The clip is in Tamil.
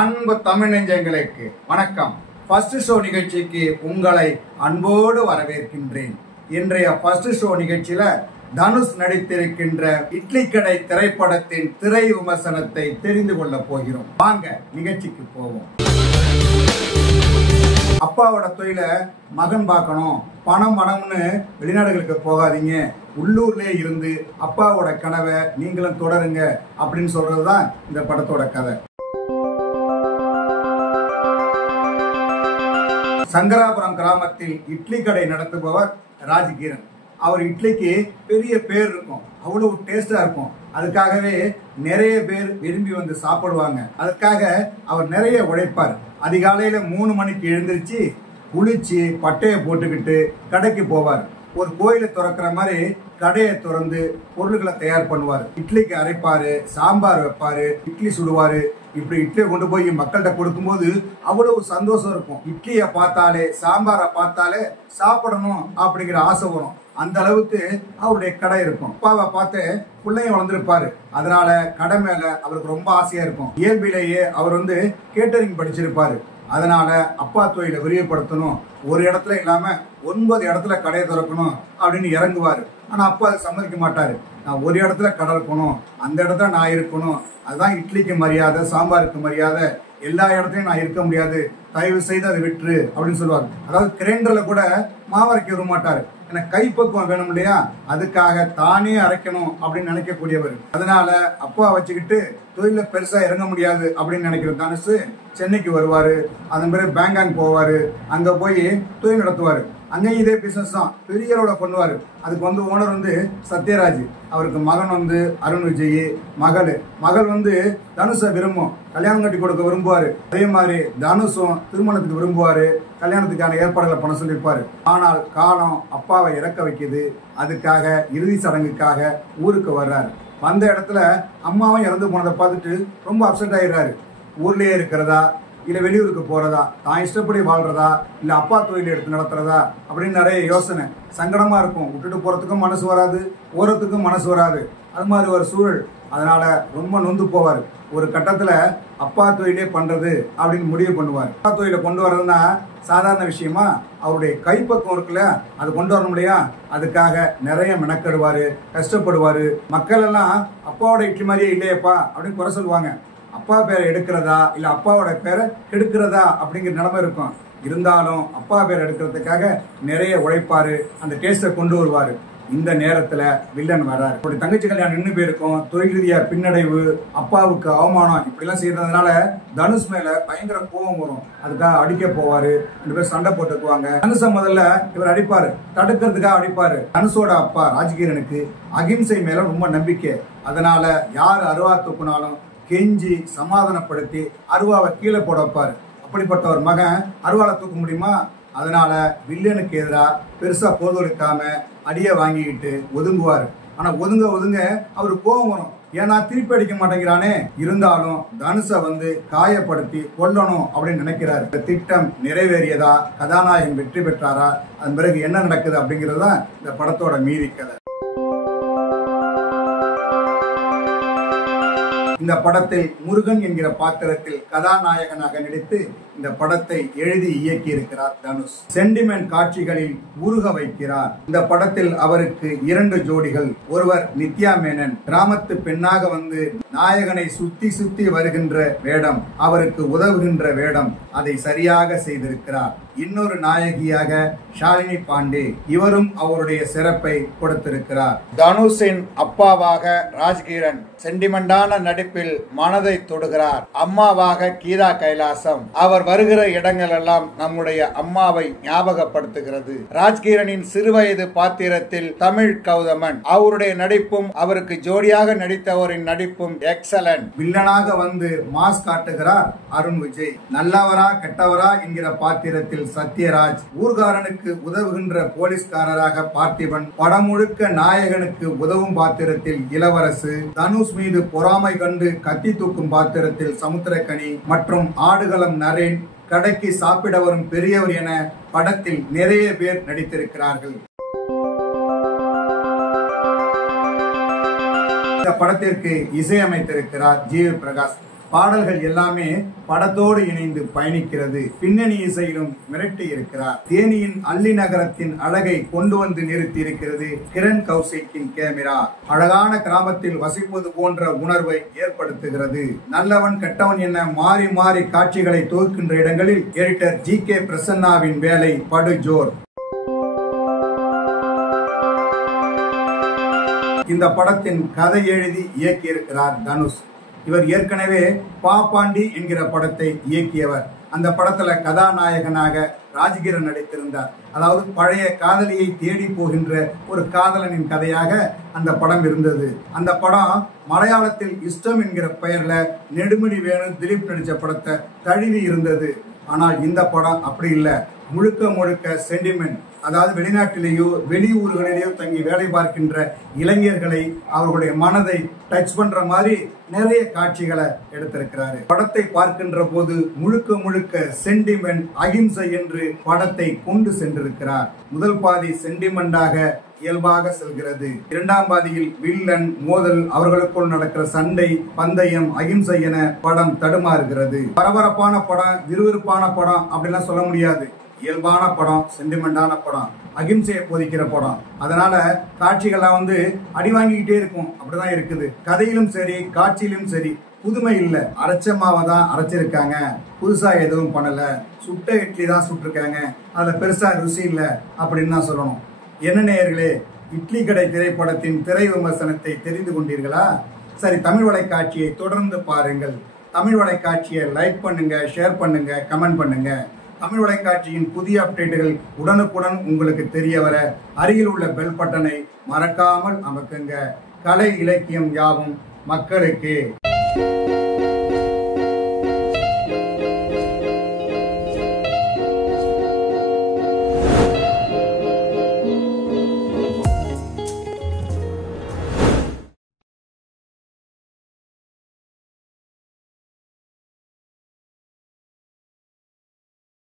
அன்பு தமிழ் நெஞ்சங்களுக்கு வணக்கம். ஃபர்ஸ்ட் ஷோ நிகழ்ச்சிக்கு உங்களை அன்போடு வரவேற்கின்றேன். இன்றைய ஃபர்ஸ்ட் ஷோ நிகழ்ச்சியில தனுஷ் நடித்திருக்கின்ற இட்லி கடை திரைப்படத்தின் திரை விமர்சனத்தை தெரிந்து கொள்ள போகிறோம். வாங்க நிகழ்ச்சிக்கு போவோம். அப்பாவோட தொழில மகன் பார்க்கணும், பணம்னு வெளிநாடுகளுக்கு போகாதீங்க, உள்ளூர்லயே இருந்து அப்பாவோட கனவை நீங்களும் தொடருங்க அப்படின்னு சொல்றதுதான் இந்த படத்தோட கதை. சங்கராபுரம் கிராமத்தில் இட்லி கடை நடத்துபவர் ராஜ்கிரண். அவர் இட்லிக்கு பெரிய பேர் இருக்கும், அவ்வளவு டேஸ்டா இருக்கும். அதுக்காகவே நிறைய பேர் விரும்பி வந்து சாப்பிடுவாங்க. அதுக்காக அவர் நிறைய உழைப்பார். அதிகாலையில 3 மணிக்கு எழுந்திருச்சு குளிச்சு பட்டையை போட்டுக்கிட்டு கடைக்கு போவார். ஒரு கோயிலை திறக்கிற மாதிரி கடையை திறந்து பொருட்களை தயார் பண்ணுவார். இட்லிக்கு அரைப்பாரு, சாம்பார் வைப்பாரு, இட்லி சுடுவாரு. இப்படி இட்லியை கொண்டு போய் மக்கள்கிட்ட கொடுக்கும்போது அவ்வளவு சந்தோஷம் இருக்கும். இட்லியை பார்த்தாலே சாம்பாரை பார்த்தாலே சாப்பிடணும் அப்படிங்கிற ஆசை வரும். அந்த அளவுக்கு அவருடைய கடை இருக்கும். அப்பாவை பார்த்து பிள்ளைங்க வளர்ந்துருப்பாரு. அதனால கடை மேல அவருக்கு ரொம்ப ஆசையா இருக்கும். இயல்பிலேயே அவர் கேட்டரிங் படிச்சிருப்பாரு. அதனால அப்பா தொழிலை விரிவுபடுத்தணும், ஒரு இடத்துல இல்லாம 9 இடத்துல கடையை திறக்கணும் அப்படின்னு இறங்குவாரு. ஆனா அப்பா அதை சம்மதிக்க மாட்டாரு. நான் ஒரு இடத்துல கடை இருக்கணும், அந்த இடத்துல நான் இருக்கணும், அதுதான் இட்லிக்கு மரியாதை, சாம்பாருக்கு மரியாதை, எல்லா இடத்துலயும் நான் இருக்க முடியாது, தயவு செய்து அதை விட்டுரு அப்படின்னு சொல்லுவாரு. அதாவது கிரைண்டர்ல கூட மாவரைக்க விட மாட்டாரு. எனக்கு கைப்பக்குவம் வேணும் இல்லையா, அதுக்காக தானே அரைக்கணும் அப்படின்னு நினைக்கக்கூடியவர். அதனால அப்பா வச்சுக்கிட்டு தொழில பெருசா இறங்க முடியாது அப்படின்னு நினைக்கிற தனுஷ் சென்னைக்கு வருவாரு. அதன் பிறகு பேங்காங் போவாரு. அங்க போய் தொழில் நடத்துவாரு. அங்கேயும் இதே பிசினஸ் தான், பெரிய அளவுல பண்ணுவாரு. அதுக்கு ஓனர் சத்யராஜ். அவருக்கு மகன் அருண் விஜய், மகள் தனுஷை விரும்பும், கல்யாணம் கட்டி கொடுக்க விரும்புவாரு. அதே மாதிரி தனுஷும் திருமணத்துக்கு விரும்புவாரு, கல்யாணத்துக்கான ஏற்பாடுகளை பண்ண சொல்லியிருப்பாரு. ஆனால் காலம் அப்பாவை இறக்க வைக்குது. அதுக்காக இறுதி சடங்குக்காக ஊருக்கு வர்றாரு. வந்த இடத்துல அம்மாவும் இறந்து போனதை பார்த்துட்டு ரொம்ப அப்செட் ஆயிடுறாரு. ஊர்லயே இருக்கிறதா இல்ல வெளியூருக்கு போறதா, தான் இஷ்டப்படி வாழ்றதா இல்ல அப்பா தொழில் எடுத்து நடத்துறதா அப்படின்னு நிறைய யோசனை. சங்கடமா இருக்கும். விட்டுட்டு போறதுக்கும் மனசு வராது, போறதுக்கும் மனசு வராது. அது மாதிரி ஒரு சூழல். அதனால ரொம்ப நொந்து போவார். ஒரு கட்டத்துல அப்பா தொழிலே பண்றது அப்படின்னு முடிவு பண்ணுவார். அப்பா தொழிலை கொண்டு வர்றதுன்னா சாதாரண விஷயமா? அவருடைய கைப்பக்கம் இருக்குல்ல, அது கொண்டு வரணும் இல்லையா, அதுக்காக நிறைய மெனக்கெடுவாரு, கஷ்டப்படுவாரு. மக்கள் எல்லாம் அப்பாவோட இட்லி மாதிரியே இல்லையப்பா அப்படின்னு குறை சொல்லுவாங்க. அப்பா பேரை எடுக்கிறதா இல்ல அப்பாவோட பேரை கெடுக்கிறதா அப்படிங்கிற நிலைமை இருக்கும். இருந்தாலும் அப்பா பேரை எடுக்கிறதுக்காக நிறைய உழைப்பாரு, அந்த டேஸ்டை கொண்டு வருவாரு. இந்த நேரத்துல வில்லன் வராரு. ஒரு தங்கச்சி கல்யாணம் நின்று போயிருக்கும், தொழில் ரீதியா பின்னடைவு, அப்பாவுக்கு அவமானம், இப்படி எல்லாம் செய்யறதுனால தனுஷ் மேல பயங்கர கோபம் வரும். அதுக்காக அடிக்க போவாரு. 2 பேர் சண்டை போட்டுக்குவாங்க. தனுஷ முதல்ல இவர் அடிப்பாரு, தடுக்கிறதுக்காக அடிப்பாரு. தனுஷோட அப்பா ராஜ்கிரனுக்கு அகிம்சை மேல ரொம்ப நம்பிக்கை. அதனால யாரு அருவா தூக்குனாலும் கெஞ்சி சமாதானப்படுத்தி அருவாவை கீழே போட வைப்பாரு. அப்படிப்பட்ட ஒரு மகன் அருவாலை தூக்க முடியுமா? அதனால வில்லனுக்கு எதிராக பெருசா போதொடுக்காம அடிய வாங்கிக்கிட்டு ஒதுங்குவாரு. ஆனா ஒதுங்க அவரு கோபம் வரும். ஏன்னா திருப்பி அடிக்க மாட்டேங்கிறானே. இருந்தாலும் தனுஷை காயப்படுத்தி கொல்லணும் அப்படின்னு நினைக்கிறாரு. இந்த திட்டம் நிறைவேறியதா, கதாநாயகன் வெற்றி பெற்றாரா, அதன் பிறகு என்ன நடக்குது அப்படிங்கறதுதான் இந்த படத்தோட மீதி கதை. இந்த படத்தில் முருகன் என்கிற பாத்திரத்தில் கதாநாயகனாக நடித்து இந்த படத்தை எழுதி இயக்கி இருக்கிறார் தனுஷ். சென்டிமெண்ட் காட்சிகளில் உருக வைக்கிறார். இந்த படத்தில் அவருக்கு 2 ஜோடிகள். ஒருவர் நித்யா மேனன், கிராமத்து பெண்ணாக நாயகனை சுத்தி வருகின்ற வேடம், அவருக்கு உதவுகின்ற வேடம், அதை சரியாக செய்திருக்கிறார். இன்னொரு நாயகியாக ஷாலினி பாண்டே, இவரும் அவருடைய சிறப்பை கொடுத்திருக்கிறார். தனுஷின் அப்பாவாக ராஜ்கிரண் சென்டிமெண்டான நடிப்பில் மனதை தொடுகிறார். அம்மாவாக கீதா கைலாசம், அவர் வருகிற இடங்கள் எல்லாம் நம்முடைய அம்மாவை ஞாபகப்படுத்துகிறது. ராஜ்கிரனின் சிறுவயது பாத்திரத்தில் தமிழ் கௌதமன், அவருடைய நடிப்பும் அவருக்கு ஜோடியாக நடித்தவரின் நடிப்பும் எக்ஸலன்ட். வில்லனாக மாஸ் காட்டுகிறார் அருண் விஜய். நல்லவரா கெட்டவரா என்கிற பாத்திரத்தில் சத்யராஜ், ஊர்காரனுக்கு உதவுகின்ற போலீஸ்காரராக பார்த்திபன், படம் முழுக்க நாயகனுக்கு உதவும் பாத்திரத்தில் இளவரசு, தனுஷ் மீது பொறாமை கண்டு கத்தி தூக்கும் பாத்திரத்தில் சமுத்திரக்கனி மற்றும் ஆடுகளம் நரேன், கடைக்கு சாப்பிட வரும் பெரியவர் என படத்தில் நிறைய பேர் நடித்திருக்கிறார்கள். இந்த படத்திற்கு இசையமைத்திருக்கிறார் ஜி.வி. பிரகாஷ். பாடல்கள் எல்லாமே படத்தோடு இணைந்து பயணிக்கிறது. பின்னணி இசையிலும் மிரட்டி இருக்கிறார். தேனியின் அள்ளி நகரத்தின் அழகை கொண்டு வந்து நிறுத்தி இருக்கிறது கிரண் கௌசிக்கின் கேமரா. அழகான கிராமத்தில் வசிப்பது போன்ற உணர்வை ஏற்படுத்துகிறது. நல்லவன் கெட்டவன் என மாறி மாறி காட்சிகளை தொகுக்கின்ற இடங்களில் எடிட்டர் ஜி.கே. பிரசன்னாவின் வேலை படுஜோர். இந்த படத்தின் கதை எழுதி இயக்கியிருக்கிறார் தனுஷ். இவர் ஏற்கனவே பாப்பாண்டி என்கிற படத்தை இயக்கியவர். அந்த படத்துல கதாநாயகனாக ராஜ்கிரண் நடித்திருந்தார். அதாவது பழைய காதலியை தேடி போகின்ற ஒரு காதலனின் கதையாக அந்த படம் இருந்தது. அந்த படம் மலையாளத்தில் இஷ்டம் என்கிற பெயர்ல நெடுமுடி வேணு திலீப் நடிச்ச படத்தை தழுவி இருந்தது. ஆனால் இந்த படம் அப்படி இல்லை. முழுக்க முழுக்க சென்டிமெண்ட். அதாவது வெளிநாட்டிலேயோ வெளியூர்களிலேயோ தங்கி வேலை பார்க்கின்ற இளைஞர்களை அவர்களுடைய மனதை டச் பண்ற மாதிரி நிறைய காட்சிகளை எடுத்திருக்கிறாரு. படத்தை பார்க்கின்ற போது முழுக்க முழுக்க சென்டிமெண்ட், அகிம்சை என்று படத்தை கொண்டு சென்றிருக்கிறார். முதல் பாதி சென்டிமெண்டாக இயல்பாக செல்கிறது. இரண்டாம் பாதியில் வில்லன், மோதல், அவர்களுக்குள் நடக்கிற சண்டை, பந்தயம், அகிம்சை என படம் தடுமாறுகிறது. பரபரப்பான படம், விறுவிறுப்பான படம் அப்படிலாம் சொல்ல முடியாது. இயல்பான படம், சென்டிமெண்டான படம், அகிம்சையை போதிக்கிற படம். அதனால காட்சிகள்லாம் அடி வாங்கிக்கிட்டே இருக்கும். அப்படிதான் இருக்குது. கதையிலும் சரி, காட்சியிலும் சரி, புதுமை இல்ல. அரைச்ச மாவை தான் அரைச்சிருக்காங்க, புதுசா எதுவும் பண்ணல. சுட்ட இட்லி தான் சுட்டிருக்காங்க, அதுல பெருசா ருசி இல்ல அப்படின்னு தான் சொல்லணும். என்ன நேயர்களே, இட்லி கடை திரைப்படத்தின் திரை விமர்சனத்தை தெரிந்து கொண்டீர்களா? சரி, தமிழ் வலைக்காட்சியை தொடர்ந்து பாருங்கள். தமிழ் வலைக்காட்சியை லைக் பண்ணுங்க, ஷேர் பண்ணுங்க, கமெண்ட் பண்ணுங்க. தமிழ் வலைக்காட்சியின் புதிய அப்டேட்டுகள் உடனுக்குடன் உங்களுக்கு தெரிய வர அருகில் உள்ள பெல் பட்டனை மறக்காமல் அமக்குங்க. கலை இலக்கியம் யாவும் மக்களுக்கு.